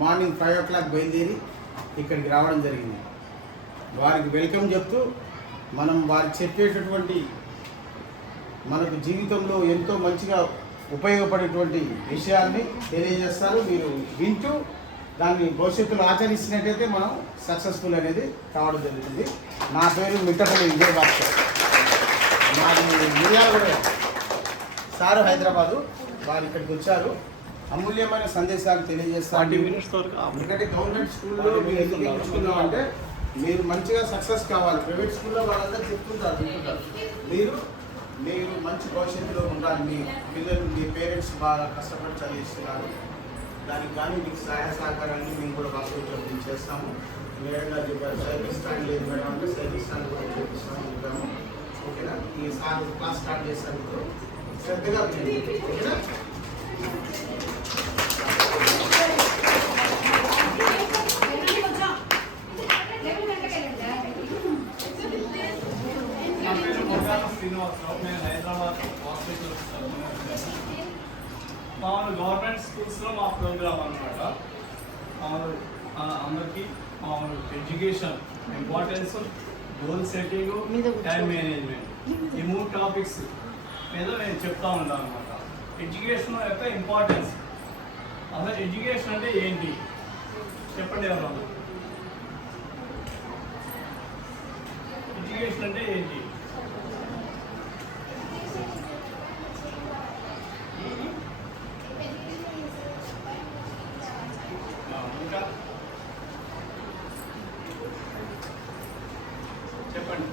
Morning 5 o'clock బయలుదేరి ఇక్కడికి రావడం జరిగింది. వారికి వెల్కమ్ చెప్తూ మనం వారికి చెప్పేటటువంటి మనకు జీవితంలో ఎంతో మంచిగా ఉపయోగపడేటువంటి విషయాన్ని తెలియజేస్తారు. మీరు వింటూ దాన్ని భవిష్యత్తులో ఆచరిస్తున్నట్టయితే మనం సక్సెస్ఫుల్ అనేది కావడం జరుగుతుంది. నా పేరు మిట్టపల్లి విజయభాస్కర్, మాది మిర్యాలగూడ. సారు హైదరాబాదు, వారు ఇక్కడికి వచ్చారు. అమూల్యమైన సందేశాలు తెలియజేస్తారు. ఎందుకంటే గవర్నమెంట్ స్కూల్లో మీరు ఎందుకు ఎంచుకున్నాం అంటే మీరు మంచిగా సక్సెస్ కావాలి. ప్రైవేట్ స్కూల్లో వాళ్ళందరూ చెప్తుంటారు. మీరు మంచి భవిష్యత్తులో ఉండాలి. మీ పిల్లలు, మీ పేరెంట్స్ బాగా కష్టపడి చదివిస్తున్నారు. దానికి కానీ మీకు సహాయ సహకారాన్ని మేము కూడా వాస్తవం చేస్తాము. మేడం గారు చెప్పారు సైకిల్ స్టాండ్ లేదు మేడం అంటే సైకిల్ స్టాండ్ కూడా చేపిస్తాము ఉంటాము. ఓకేనా? ఈ సార్ క్లాస్ స్టార్ట్ చేస్తాను. ఇప్పుడు శ్రద్ధగా ఓకేనా? శ్రీనివాసరావు, నేను హైదరాబాద్ హాస్పిటల్ మామూలు గవర్నమెంట్ స్కూల్స్లో మా ప్రోగ్రామ్ అనమాట. మామూలు అందరికీ మామూలు education importance, goal setting, time management, ఈ 3 టాపిక్స్ మీద నేను చెప్తా ఉన్నాను అనమాట. ఎడ్యుకేషన్ యొక్క ఇంపార్టెన్స్, అసలు ఎడ్యుకేషన్ అంటే ఏంటి చెప్పండి ఎవరన్నా. ఎడ్యుకేషన్ అంటే ఏంటి? చెప్పండి.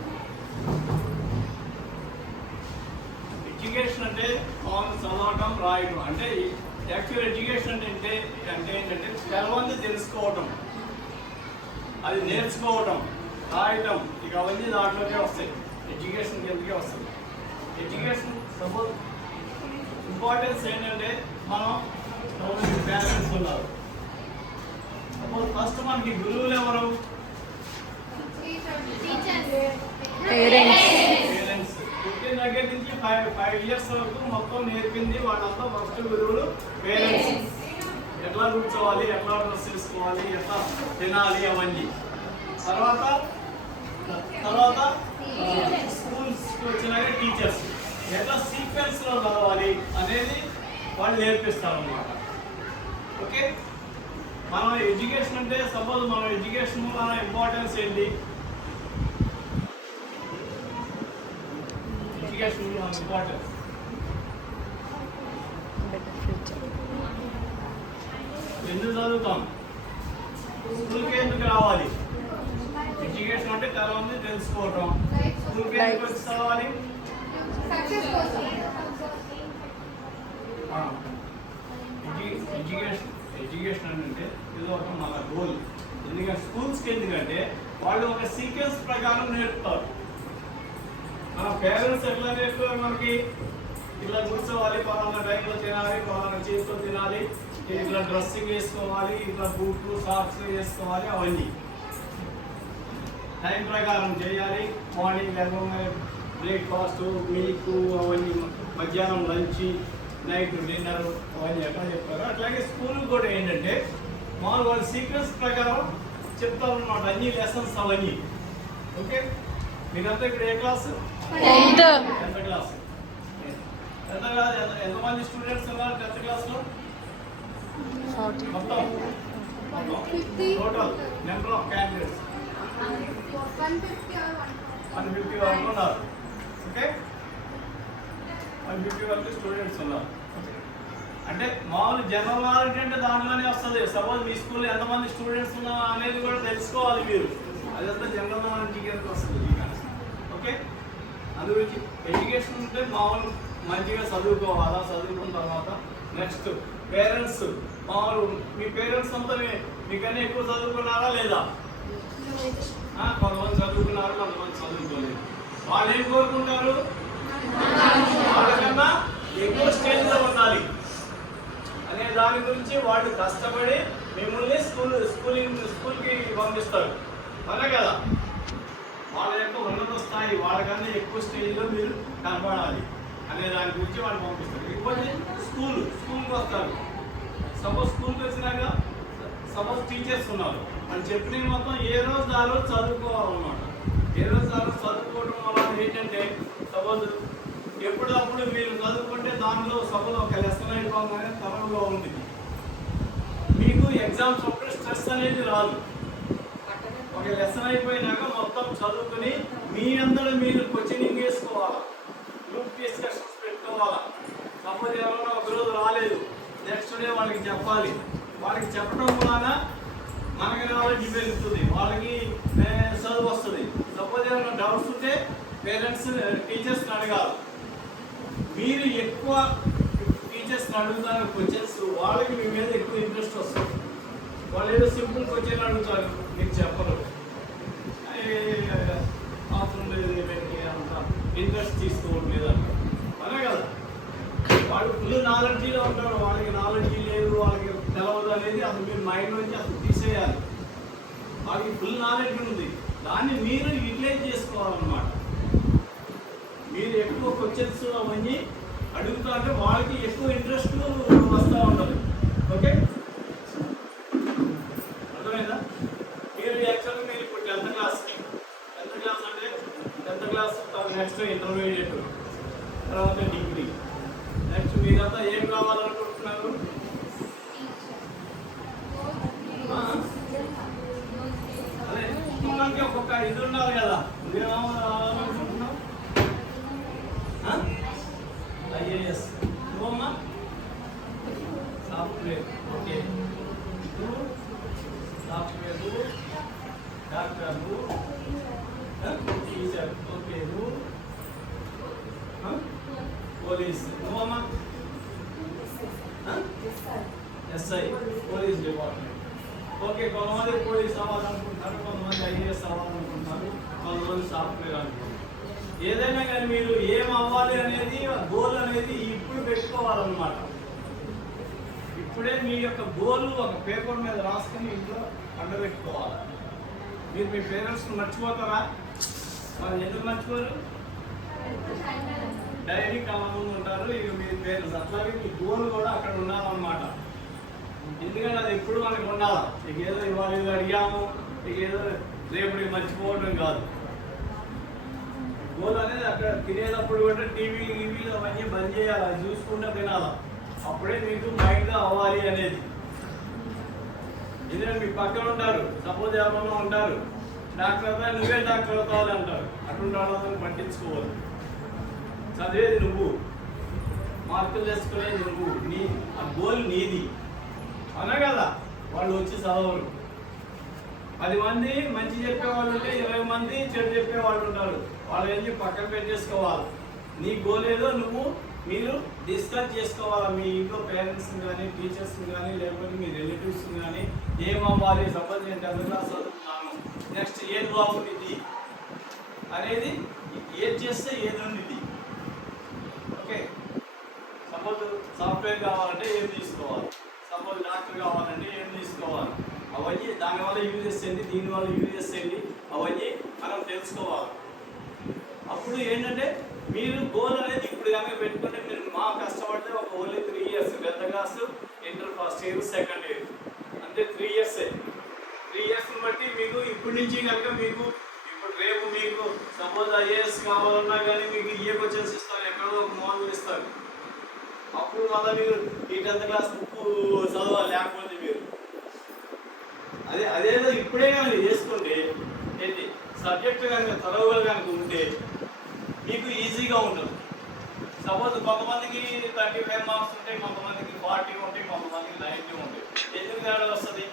ఎడ్యుకేషన్ అంటే మామూలు చదవటం, రాయటం. అంటే యాక్చువల్ ఎడ్యుకేషన్ అంటే ఏంటంటే తెలవంది తెలుసుకోవటం, అది నేర్చుకోవటం, రాయటం, ఇక అవన్నీ దాంట్లోకే వస్తాయి. ఎడ్యుకేషన్ కిందకే వస్తుంది. ఎడ్యుకేషన్ సపోజ్ ఇంపార్టెన్స్ ఏంటంటే మనం పేరెంట్స్ ఉన్నారు. సపోజ్ ఫస్ట్ మనకి గురువులు ఎవరు? పేరెంట్స్. పుట్టిన దగ్గర నుంచి 5 years వరకు మొత్తం నేర్పింది వాళ్ళంతా ఫస్ట్ గురువులు పేరెంట్స్. ఎట్లా కూర్చోవాలి, ఎట్లా డ్రెస్ చేసుకోవాలి, ఎట్లా తినాలి, అవన్నీ. తర్వాత స్కూల్స్కి వచ్చినాక టీచర్స్ ఎట్లా సీక్వెన్స్లో చదవాలి అనేది వాళ్ళు నేర్పిస్తారు అన్నమాట. ఓకే, మనం ఎడ్యుకేషన్ అంటే సపోజ్ మనం ఎడ్యుకేషన్ మన ఇంపార్టెన్స్ ఏంటి? ఎడ్యుకేషన్ మన ఇంపార్టెన్స్ ఎందుకు చదువుతాం? స్కూల్కి ఎందుకు రావాలి? ఎడ్యుకేషన్ అంటే తెలవంది తెలుసుకోవటం. స్కూల్కి ఎందుకు వచ్చి చదవాలి? ఎడ్యుకేషన్ అంటే ఇది ఒక మన గోల్. ఎందుకంటే స్కూల్స్కి ఎందుకంటే వాళ్ళు ఒక సీక్వెన్స్ ప్రకారం నేర్పుతారు. మన పేరెంట్స్ ఎట్లా నేర్పుతారు? మనకి ఇట్లా కూర్చోవాలి, పలానా టైంలో తినాలి, పలానా చేతితో తినాలి, ఇట్లా డ్రెస్సింగ్ వేసుకోవాలి, ఇట్లా బూట్లు షార్ట్స్ వేసుకోవాలి, అవన్నీ టైం ప్రకారం చేయాలి. మార్నింగ్ లేకపోతే బ్రేక్ఫాస్ట్, మిల్క్, అవన్నీ మధ్యాహ్నం లంచ్, నైట్ డిన్నర్, అవన్నీ ఎట్లా చెప్తారు. అట్లాగే స్కూల్ కూడా ఏంటంటే మామూలు వాళ్ళ సీక్వెన్స్ ప్రకారం చెప్తారు అన్నమాట, అన్ని లెసన్స్ అవన్నీ. ఓకే, మీరంతా ఇక్కడ ఏ క్లాస్? 10th class. ఎంతమంది స్టూడెంట్స్ ఉన్నారు 10th క్లాస్లో? మొత్తం టోటల్ నెంబర్ ఆఫ్ క్యాండిడేట్స్ 150 వరకు ఉన్నారు. ఓకే, 150 వరకు స్టూడెంట్స్ ఉన్నారు. అంటే మామూలు జనరల్ నాలెడ్జ్ అంటే దాంట్లోనే వస్తుంది. సపోజ్ మీ స్కూల్లో ఎంతమంది స్టూడెంట్స్ ఉన్నా అనేది కూడా తెలుసుకోవాలి మీరు. అదంతా జనరల్ నాలెడ్జ్ కిందకి వస్తుంది. ఓకే, అందుగురించి ఎడ్యుకేషన్ ఉంటే మామూలు మంచిగా చదువుకోవాలా. చదువుకున్న తర్వాత నెక్స్ట్ పేరెంట్స్, మామూలు మీ పేరెంట్స్ అంతా మీకన్నా ఎక్కువ చదువుకున్నారా లేదా? కొంతమంది చదువుకున్నారు, కొంతమంది చదువుకోలేదు. వాళ్ళు ఏం కోరుకుంటారు? వాళ్ళకన్నా ఎక్కువ స్టేజ్లో ఉండాలి అనే దాని గురించి వాళ్ళు కష్టపడి మిమ్మల్ని స్కూల్కి పంపిస్తారు. అవునా కదా? వాళ్ళ యొక్క ఉన్నత స్థాయి, వాళ్ళకన్నా ఎక్కువ స్టేజ్లో మీరు కనపడాలి అనే దాని గురించి వాళ్ళు పంపిస్తారు. ఇకపోతే స్కూల్కి వస్తారు. సపోజ్ స్కూల్కి వచ్చినాక సపోజ్ టీచర్స్ ఉన్నారు అని చెప్పినవి మొత్తం ఏ రోజు ఆ రోజు చదువుకోవాలన్నమాట. ఏ రోజు ఆ రోజు చదువుకోవడం వల్ల ఏంటంటే సపోజ్ ఎప్పుడప్పుడు మీరు చదువుకుంటే దానిలో సపోజ్ ఒక లెసన్ అయిపోగానే తరంగా ఉంది, మీకు ఎగ్జామ్స్ అప్పుడు స్ట్రెస్ అనేది రాదు. ఒక లెసన్ అయిపోయినాక మొత్తం చదువుకుని మీ అందరూ మీరు క్వశ్చనింగ్ వేసుకోవాలా, గ్రూప్ డిస్కషన్స్ పెట్టుకోవాలా. సపోజ్ ఎవరైనా ఒకరోజు రాలేదు, నెక్స్ట్ డే వాళ్ళకి చెప్పాలి. వాళ్ళకి చెప్పడం వలన మనకి నాలెడ్జ్ పెరుగుతుంది, వాళ్ళకి చదువు వస్తుంది. సపోజ్ ఏమైనా డౌట్స్ ఉంటే పేరెంట్స్ టీచర్స్ని అడగాలి. మీరు ఎక్కువ టీచర్స్ని అడుగుతారు క్వశ్చన్స్, వాళ్ళకి మీ మీద ఎక్కువ ఇంట్రెస్ట్ వస్తుంది. వాళ్ళు ఏదో సింపుల్ క్వశ్చన్ అడుగుతారు, మీకు చెప్పరు, అవసరం లేదు అంత ఇంట్రెస్ట్ తీసుకోవడం లేదంట. అనే కదా, వాళ్ళు ఫుల్ నాలెడ్జీలో ఉంటారు, వాళ్ళకి నాలెడ్జీ లేదు, వాళ్ళకి తెలవదు అనేది అసలు మీరు మైండ్ నుంచి అసలు తీసేయాలి. వాళ్ళకి ఫుల్ నాలెడ్జ్ ఉంది, దాన్ని మీరు యూటిలైజ్ చేసుకోవాలన్నమాట. మీరు ఎక్కువ క్వశ్చన్స్ అవన్నీ అడుగుతా అంటే వాళ్ళకి ఎక్కువ ఇంట్రెస్ట్ వస్తూ ఉంటుంది. ఓకే, అర్థమైందా? మీరు యాక్చువల్గా మీరు ఇప్పుడు 10th క్లాస్ అంటే 10th క్లాస్ నెక్స్ట్ ఇంటర్మీడియట్, తర్వాత డిగ్రీ, నెక్స్ట్ మీరంతా ఏం కావాలనుకుంటున్నారు? అదే ఒక్కొక్కరికి ఒక్కొక్క ఇది ఉన్నారు కదా, నువ్వేమనుకుంటున్నావు? ఐఏఎస్, నువ్వమ్మా సాఫ్ట్వేర్, ఓకే, నువ్వు సాఫ్ట్వేర్, డాక్టర్, టీచర్, ఓకే, నువ్వు పోలీస్, నువ్వమ్మా ఎస్ఐ, పోలీస్ డిపార్ట్మెంట్. ఓకే, కొంతమంది పోలీస్ అవ్వాలనుకుంటున్నారు, కొంతమంది ఐఏఎస్ అవ్వాలనుకుంటున్నారు, కొంతమంది సాఫ్ట్వేర్ అనుకుంటున్నారు. ఏదైనా కానీ మీరు ఏం అవ్వాలి అనేది గోల్ అనేది ఇప్పుడు పెట్టుకోవాలన్నమాట. ఇప్పుడే మీ యొక్క గోల్ ఒక పేపర్ మీద రాసుకుని ఇంట్లో అండబెట్టుకోవాలి. మీరు మీ పేరెంట్స్ని మర్చిపోతారా? వాళ్ళు ఎందుకు మర్చిపోరు? డైరీ కళామంది ఉంటారు, ఇక మీ పేరెంట్స్. అట్లాగే మీ గోల్ కూడా అక్కడ ఉండాలన్నమాట. ఎందుకంటే అది ఎప్పుడు మనకు ఉండాలి. ఇక ఏదో ఇవాళ ఏదో అడిగాము, ఇక ఏదో రేపటికి మర్చిపోవడం కాదు. గోల్ అనేది అక్కడ తినేటప్పుడు కూడా టీవీలు అవన్నీ బంద్ చేయాలి, అది చూసుకుంటూ తినాలి. అప్పుడే మీకు మైండ్గా అవ్వాలి అనేది. ఎందుకంటే మీ పక్కన ఉంటారు, సపోజ్ ఎవరైనా ఉంటారు, డాక్టర్ అవుతా, నువ్వే డాక్టర్ అవుతావు అంటారు. అటువంటి వాళ్ళని పట్టించుకోవాలి. చదివేది నువ్వు, మార్కులు తెచ్చుకునేది నువ్వు, నీ ఆ గోల్ నీది. అవునా కదా? వాళ్ళు వచ్చి చదవరు. 10 మంది మంచి చెప్పేవాళ్ళు ఉంటే 20 మంది చెడు చెప్పేవాళ్ళు ఉంటారు. వాళ్ళు ఏం పక్కన పెట్టేసుకోవాలి. నీ గోల్ ఏదో నువ్వు మీరు డిస్కస్ చేసుకోవాలి. మీ ఇంట్లో పేరెంట్స్ని కానీ, టీచర్స్ని కానీ, లేకపోతే మీ రిలేటివ్స్ని కానీ ఏమవ్వాలి, సపోజ్ నేను 10th క్లాస్ చదువుతున్నాను, నెక్స్ట్ ఏది బాగుంటుంది అనేది, ఏది చేస్తే ఏది ఉండిద్ది. ఓకే, సపోజ్ సాఫ్ట్వేర్ కావాలంటే ఏం తీసుకోవాలి, సపోజ్ డాక్టర్ కావాలంటే ఏం తీసుకోవాలి, అవన్నీ దానివల్ల యూజెస్ ఏంటి, దీనివల్ల యూజెస్ ఏంటి, అవన్నీ మనం తెలుసుకోవాలి. అప్పుడు ఏంటంటే మీరు గోల్ అనేది ఇప్పుడు కనుక పెట్టుకుంటే, మీరు మా కష్టపడితే ఒక only 3 years, 10th class, inter first year, second year, అంతే 3 years. 3 yearsని బట్టి మీకు ఇప్పటి నుంచి కనుక మీకు ఇప్పుడు రేపు మీకు సపోజ్ ఐఏఎస్ కావాలన్నా కానీ మీకు ఏ క్వశ్చన్స్ ఇస్తారు, ఎక్కడో ఒక మోడల్ ఇస్తారు. అప్పుడు మళ్ళీ మీరు ఈ 10th క్లాస్ బుక్ చదవాలి. లేకపోతే మీరు అదేదో ఇప్పుడే కనుక చేసుకుంటే ఏంటి, సబ్జెక్ట్ కనుక తరవుగా కనుక ఉంటే మీకు ఈజీగా ఉంటుంది. సపోజ్ కొంతమందికి 35 మార్క్స్ ఉంటాయి, కొంతమందికి 40 ఉంటాయి, కొంతమందికి 90 ఉంటాయి. ఎందుకు తేడా వస్తుంది?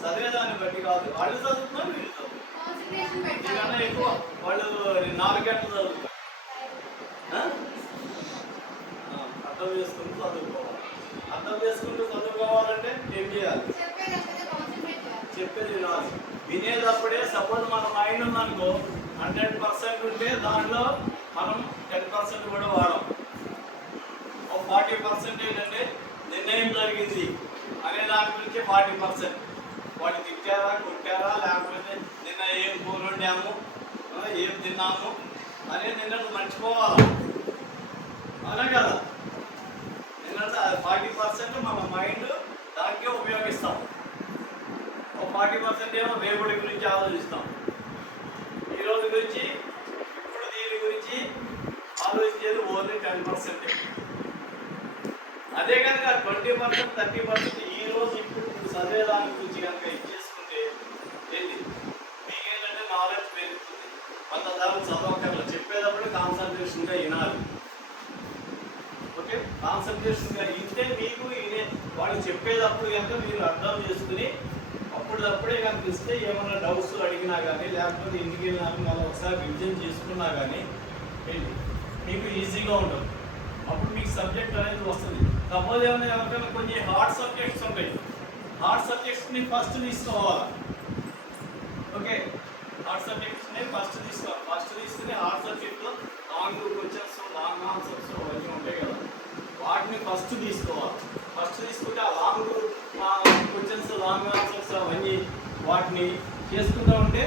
చదివేదాన్ని బట్టి కాదు. వాళ్ళు చదువుతున్నారు, వీళ్ళు చదువుతున్నారు. ఎక్కువ వాళ్ళు 4 గంటలు చదువుతారు. అర్థం చేసుకుంటూ చదువుకోవాలి. అర్థం చేసుకుంటూ చదువుకోవాలంటే ఏం చేయాలి? చెప్పేది వినాలి. వినేటప్పుడే సపోజ్ మన మైండ్ ఉందనుకో, 100% ఉంటే దాంట్లో మనం 10% కూడా వాడాం. 40% ఏంటంటే నిర్ణయం జరిగింది అనే దాని గురించి 40%. వాడు తిట్టారా, కొట్టారా, లేకపోతే నిన్న ఏం కూర వండాము, ఏం తిన్నాము అనేది నిన్న మర్చిపోవాలి. అవునా కదా? నిన్న 40% ఏమో రేపటి గురించి ఆలోచిస్తాం. ఈ రోజు గురించి ఇప్పుడు దీని గురించి ఆలోచించేది ఓన్లీ 10%. అదే కనుక 20%, 30% ఈ రోజు ఇప్పుడు చదివే దాని గురించి కనుక ఇచ్చేసుకుంటే ఏంటి మీకేంటంటే నాలెడ్జ్ పెరుగుతుంది. కొంతసార్లు చదవక్కర్లేదు, చెప్పేటప్పుడు కాన్సన్ట్రేషన్గా వినాలి. ఓకే, కాన్సన్ట్రేషన్గా వింటే మీకు వాళ్ళు చెప్పేటప్పుడు కనుక మీరు అర్థం చేసుకుని అప్పుడప్పుడే కనిపిస్తే ఏమైనా డౌట్స్ అడిగినా కానీ లేకపోతే ఇంటికి వెళ్ళినా మళ్ళీ ఒకసారి రివిజన్ చేసుకున్నా కానీ ఏంటి మీకు ఈజీగా ఉంటుంది. అప్పుడు మీకు సబ్జెక్ట్ అనేది వస్తుంది. సపోజ్ ఏమైనా ఎవరికైనా కొన్ని హార్డ్ సబ్జెక్ట్స్ ఉంటాయి, హార్డ్ సబ్జెక్ట్స్ని ఫస్ట్ తీసుకోవాలి. ఓకే, హార్డ్ సబ్జెక్ట్స్ని ఫస్ట్ తీసుకోవాలి. ఫస్ట్ తీసుకుని హార్డ్ సబ్జెక్ట్లో లాంగ్ క్వశ్చన్స్, లాంగ్ ఆన్సర్స్ అవన్నీ ఉంటాయి కదా, వాటిని ఫస్ట్ తీసుకోవాలి. ఫస్ట్ తీసుకుంటే ఆ లాంగ్ క్వశ్చన్స్, లాంగ్ ఆన్సర్స్ అవన్నీ వాటిని చేసుకుంటూ ఉంటే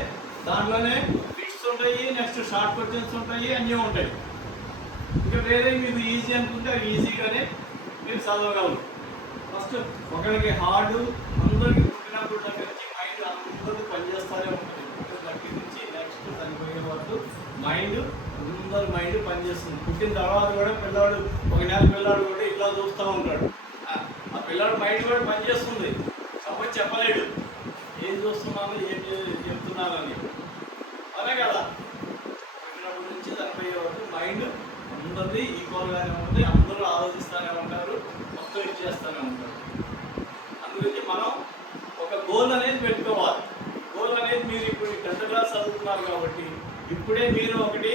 దాంట్లోనే బిట్స్ ఉంటాయి, నెక్స్ట్ షార్ట్ క్వశ్చన్స్ ఉంటాయి, అన్నీ ఉంటాయి. ఇంకా వేరే మీరు ఈజీ అనుకుంటే అవి ఈజీగానే మీరు చదవగలరు. ఫస్ట్ ఒకరికి హార్డ్, అందరికి పుట్టినప్పుడు దగ్గర నుంచి మైండ్ అందరూ పనిచేస్తూనే ఉంటుంది. దగ్గర నుంచి నెక్స్ట్ చనిపోయే వరకు మైండ్ అందరి మైండ్ పనిచేస్తుంది. పుట్టిన తర్వాత కూడా పిల్లాడు, ఒక నెల పిల్లాడు కూడా ఇట్లా చూస్తూ ఉంటాడు. ఆ పిల్లాడు మైండ్ కూడా పనిచేస్తుంది, సపోజ్ చెప్పలేడు ఏం చూస్తున్నాను ఏం చెప్తున్నానని. అదే కదా, పుట్టినప్పటి నుంచి చనిపోయే వరకు మైండ్ అందరిది ఈక్వల్గానే ఉంటుంది, అందరూ ఆలోచిస్తూనే ఉంటారు, మొత్తం ఇచ్చేస్తూనే ఉంటారు. అందుకని మనం ఒక గోల్ అనేది పెట్టుకోవాలి. గోల్ అనేది మీరు ఇప్పుడు 10th క్లాస్ చదువుతున్నారు కాబట్టి ఇప్పుడే మీరు ఒకటి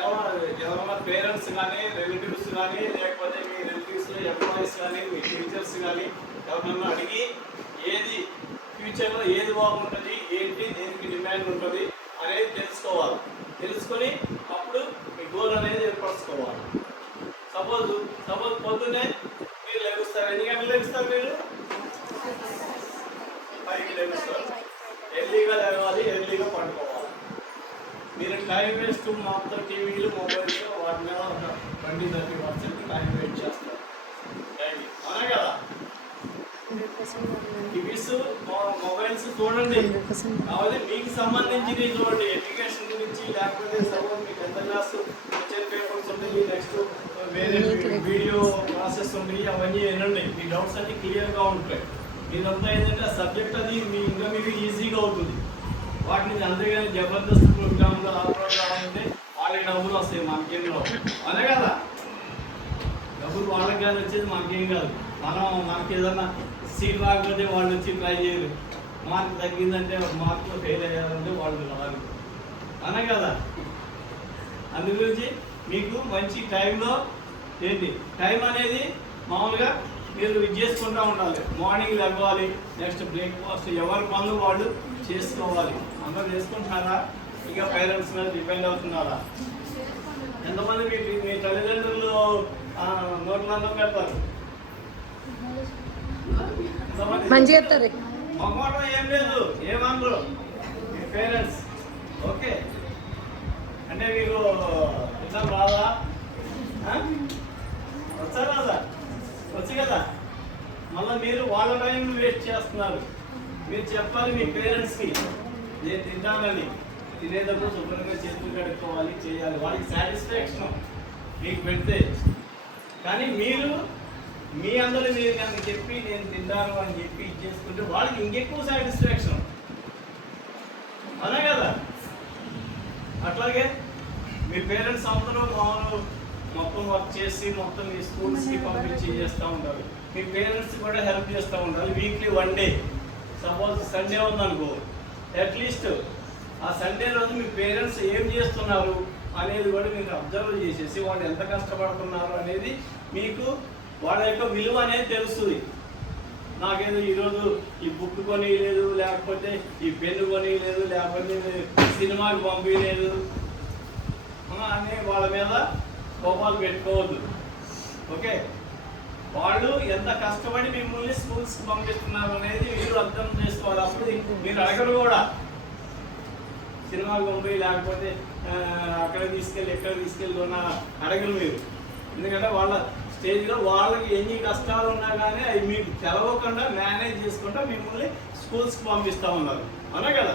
ఎవరైనా పేరెంట్స్ కానీ, రిలేటివ్స్ కానీ, లేకపోతే మీ రిలేటివ్స్లో ఎంప్లాయీస్ కానీ, మీ టీచర్స్ కానీ ఎవరైనా అడిగి ఏది ఫ్యూచర్లో ఏది బాగుంటుంది, ఏంటి దేనికి డిమాండ్ ఉంటుంది అనేది తెలుసుకోవాలి. తెలుసుకొని అప్పుడు మీ గోల్ అనేది ఏర్పరచుకోవాలి. సపోజ్ పొద్దున్నే మీరు లెగుస్తారు. ఎన్ని గంటలు లెగుస్తారు? మీరు 5కి లెగుస్తారు. ఎర్లీగా లేవాలి, ఎర్లీగా పండుకోవాలి. మీరు టైం వేస్ట్ మొత్తం టీవీలు, మొబైల్స్ వాటి మీద ఒక 20-30% టైం వేస్ట్ చేస్తారు. అవునా కదా? టీవీస్, మొబైల్స్ చూడండి, కాబట్టి మీకు సంబంధించినవి చూడండి. ఎడ్యుకేషన్ గురించి, లేకపోతే సపోజ్ మీకు 10th క్లాస్ క్వశ్చన్ పేపర్స్ ఉంటాయి, నెక్స్ట్ వేరే వీడియో క్లాసెస్ ఉంటాయి, అవన్నీ వినండి. మీ డౌట్స్ అన్ని క్లియర్గా ఉంటాయి. మీరంతా ఏంటంటే ఆ సబ్జెక్ట్ అది ఇంకా మీకు ఈజీగా అవుతుంది. వాటిని అంతేగాని జబర్దస్త్ ప్రోగ్రామ్లో ఆ ప్రోగ్రామ్ అంటే వాళ్ళకి డబ్బులు వస్తాయి, మనకేం రావు. అదే కదా, డబ్బులు వాళ్ళకి కానీ వచ్చేది మనకేం కాదు. మనకి ఏదన్నా సీట్ రాకపోతే వాళ్ళు వచ్చి ట్రై చేయరు. మార్క్ తగ్గిందంటే మార్కులో ఫెయిల్ అయ్యారంటే వాళ్ళు రారు. అనే కదా, అందు గురించి మీకు మంచి టైంలో ఏంటి టైం అనేది మామూలుగా మీరు ఇది చేసుకుంటూ ఉండాలి. మార్నింగ్ లేవాలి, నెక్స్ట్ బ్రేక్ఫాస్ట్, ఎవరి పనులు వాళ్ళు చేసుకోవాలి. అందరూ చేసుకుంటున్నారా? ఇంకా పేరెంట్స్ మీద డిపెండ్ అవుతున్నారా? ఎంతమంది మీ తల్లిదండ్రులు నోట్లో అన్నం పెడతారు? మంచిగా చెప్తారు. మొహమాటం ఏం లేదు, ఏమన్నారు మీ పేరెంట్స్? ఓకే అంటే మీకు ఇట్లా రాదా? వచ్చా రాదా? వచ్చు కదా. మళ్ళీ మీరు వాళ్ళ టైం వేస్ట్ చేస్తున్నారు. మీరు చెప్పాలి మీ పేరెంట్స్కి నేను తింటానని. తినేటప్పుడు శుభ్రంగా చేతులు కడుక్కోవాలి, చేయాలి. వాళ్ళకి సాటిస్ఫాక్షన్ మీకు పెడితే. కానీ మీరు మీ అందరూ మీరు కనుక చెప్పి నేను తింటాను అని చెప్పి ఇచ్చేసుకుంటే వాళ్ళకి ఇంకెక్కువ సాటిస్ఫాక్షన్. అనే కదా. అట్లాగే మీ పేరెంట్స్ అందరూ మామూలు మొత్తం వర్క్ చేసి మొత్తం మీ స్కూల్స్కి పంపించి చేస్తూ ఉంటారు. మీ పేరెంట్స్ కూడా హెల్ప్ చేస్తూ ఉంటారు. వీక్లీ 1 డే, సపోజ్ సండే ఉందనుకో, అట్లీస్ట్ ఆ సండే రోజు మీ పేరెంట్స్ ఏం చేస్తున్నారు అనేది కూడా మీరు అబ్జర్వ్ చేసేసి వాళ్ళు ఎంత కష్టపడుతున్నారు అనేది మీకు వాళ్ళ యొక్క విలువ అనేది తెలుస్తుంది. నాకేదో ఈరోజు ఈ బుక్ కొనిలేదు, లేకపోతే ఈ పెన్ను కొనిలేదు, లేకపోతే సినిమాకి పంపించలేదు అని వాళ్ళ మీద కోపాలు పెట్టుకోవద్దు. ఓకే, వాళ్ళు ఎంత కష్టపడి మిమ్మల్ని స్కూల్స్కి పంపిస్తున్నారు అనేది మీరు అర్థం చేసుకోవాలి. అప్పుడు మీరు అడగరు కూడా సినిమాకి పంపి, లేకపోతే అక్కడ తీసుకెళ్ళి ఎక్కడ తీసుకెళ్ళి అడగరు మీరు. ఎందుకంటే వాళ్ళ స్టేజ్లో వాళ్ళకి ఎన్ని కష్టాలు ఉన్నా కానీ అవి మీకు తెలవకుండా మేనేజ్ చేసుకుంటా మిమ్మల్ని స్కూల్స్కి పంపిస్తూ ఉన్నారు, అవునా కదా?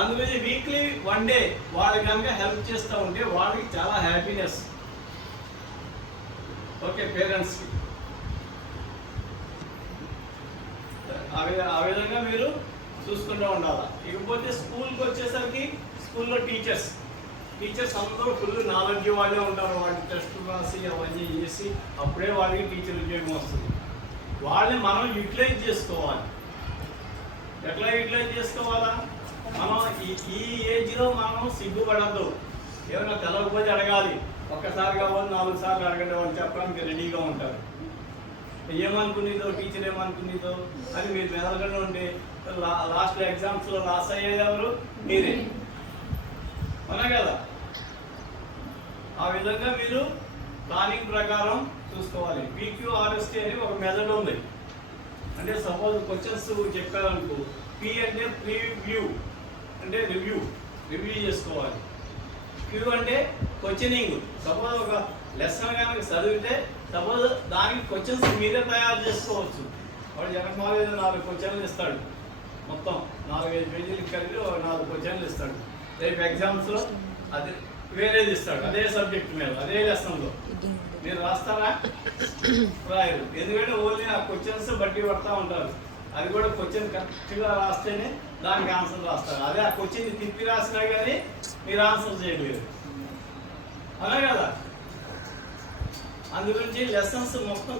అందుకని వీక్లీ 1 డే వాళ్ళకి కనుక హెల్ప్ చేస్తూ ఉంటే వాళ్ళకి చాలా హ్యాపీనెస్. ఓకే, పేరెంట్స్కి ఆ విధంగా మీరు చూసుకుంటూ ఉండాలి. ఇకపోతే స్కూల్కి వచ్చేసరికి స్కూల్లో టీచర్స్ అందరూ ఫుల్ నాలెడ్జ్ వాళ్ళే ఉంటారు. వాళ్ళకి టెస్టులు రాసి అవన్నీ చేసి అప్పుడే వాళ్ళకి టీచర్ ఉద్యోగం వస్తుంది. వాళ్ళని మనం యూటిలైజ్ చేసుకోవాలి. ఎట్లా యూటిలైజ్ చేసుకోవాలా? మనం ఈ ఏజ్లో మనం సిగ్గుపడద్దు. ఏమైనా తెలవకపోతే అడగాలి. ఒక్కసారి కావాలి 4 సార్లు అడగండి, వాళ్ళు చెప్పడానికి రెడీగా ఉంటారు. ఏమనుకునేదో టీచర్ ఏమనుకునేదో అని మీరు మెదలకుండా ఉంటే లాస్ట్ ఎగ్జామ్స్లో లాస్ అయ్యేది ఎవరు? మీరే, అవునా కదా? ఆ విధంగా మీరు ప్లానింగ్ ప్రకారం చూసుకోవాలి. PQRST అని ఒక మెథడ్ ఉంది. అంటే సపోజ్ క్వశ్చన్స్ చెప్పారనుకో, P అంటే ప్రీవ్యూ, అంటే రివ్యూ చేసుకోవాలి. Q అంటే క్వశ్చనింగ్. సపోజ్ ఒక లెసన్ కనుక చదివితే సపోజ్ దానికి క్వశ్చన్స్ మీరే తయారు చేసుకోవచ్చు. వాడు జగన్మోహన్ 4 క్వశ్చన్లు ఇస్తాడు, మొత్తం 4-5 పేజీలు కలిపి 4 క్వశ్చన్లు ఇస్తాడు. రేపు ఎగ్జామ్స్లో అది వేరేది ఇస్తాడు, అదే సబ్జెక్ట్ మీద అదే లెసన్లో. మీరు రాస్తారా? రాయరు. ఎందుకంటే ఓన్లీ ఆ క్వశ్చన్స్ బట్టి పడతా ఉంటారు. అది కూడా క్వశ్చన్ కరెక్ట్గా రాస్తేనే దానికి ఆన్సర్ రాస్తారు. అదే ఆ క్వశ్చన్ తిప్పి రాసినా కానీ మీరు ఆన్సర్ చేయలేరు, అలా కదా? అందుగురించి లెసన్స్ మొత్తం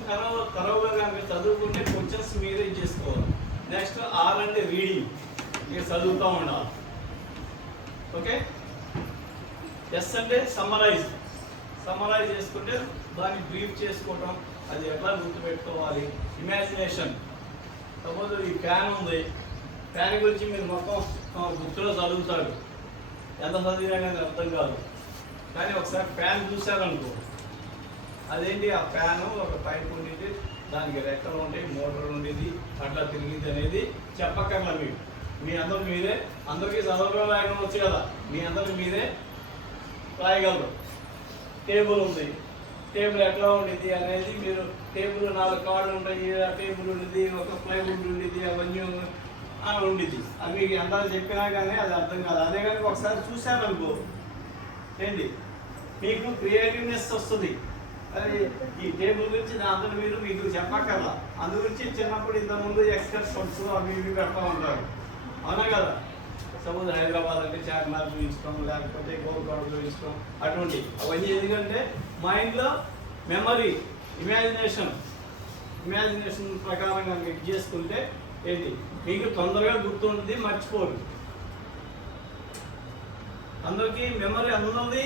కరవుగా కనుక చదువుకుంటే క్వశ్చన్స్ మీరే చేసుకోవాలి. నెక్స్ట్ R అంటే రీడింగ్, మీరు చదువుతూ ఉండాలి. ఓకే. S అంటే సమ్మరైజ్ చేసుకుంటే దాన్ని బ్రీఫ్ చేసుకోవటం, అది ఎట్లా గుర్తుపెట్టుకోవాలి. ఇమాజినేషన్, సపోజ్ ఈ ఫ్యాన్ ఉంది, ఫ్యాన్ గురించి మీరు మొత్తం బుక్లో చదువుతారు, ఎంత చదివినా కానీ అర్థం కాదు. కానీ ఒకసారి ఫ్యాన్ చూసారనుకో, అదేంటి ఆ ఫ్యాను ఒక పైప్ ఉండేది, దానికి రెక్కలు ఉంటాయి, మోటార్ ఉండేది, అట్లా తిరిగింది అనేది చెప్పక్కర్లా. మీ అందరికి మీరే, అందరికీ చదవడం రాయడం వచ్చు కదా, మీ అందరికి మీరే రాయగలరు. టేబుల్ ఉంది, టేబుల్ ఎట్లా ఉండేది అనేది మీరు, టేబుల్ 4 కార్డులు ఉంటాయి, ఆ టేబుల్ ఉండేది, ఒక ప్లైవుడ్ ఉండేది, అవన్నీ ఉండేది. అది మీకు ఎంత చెప్పినా కానీ అది అర్థం కాదు. అదే కానీ ఒకసారి చూశారనుకో ఏంటి, మీకు క్రియేటివ్నెస్ వస్తుంది. అది ఈ టేబుల్ గురించి అందరూ మీకు చెప్పక్కర్లా. అందు గురించి చిన్నప్పుడు ఇంతకుముందు ఎక్స్కర్షన్స్ అవి ఇవి పెడతా ఉంటారు, అవునా కదా? సపోజ్ హైదరాబాద్ అంటే చార్మినార్ చూపించడం, లేకపోతే గోల్కొండ చూపించడం, అటువంటి అవన్నీ. ఎందుకంటే మైండ్లో మెమరీ, ఇమాజినేషన్ ప్రకారం కనుక ఇది చేసుకుంటే ఏంటి, మీకు తొందరగా గుర్తుంటుంది, మర్చిపోరు. అందరికీ మెమరీ, అందరిది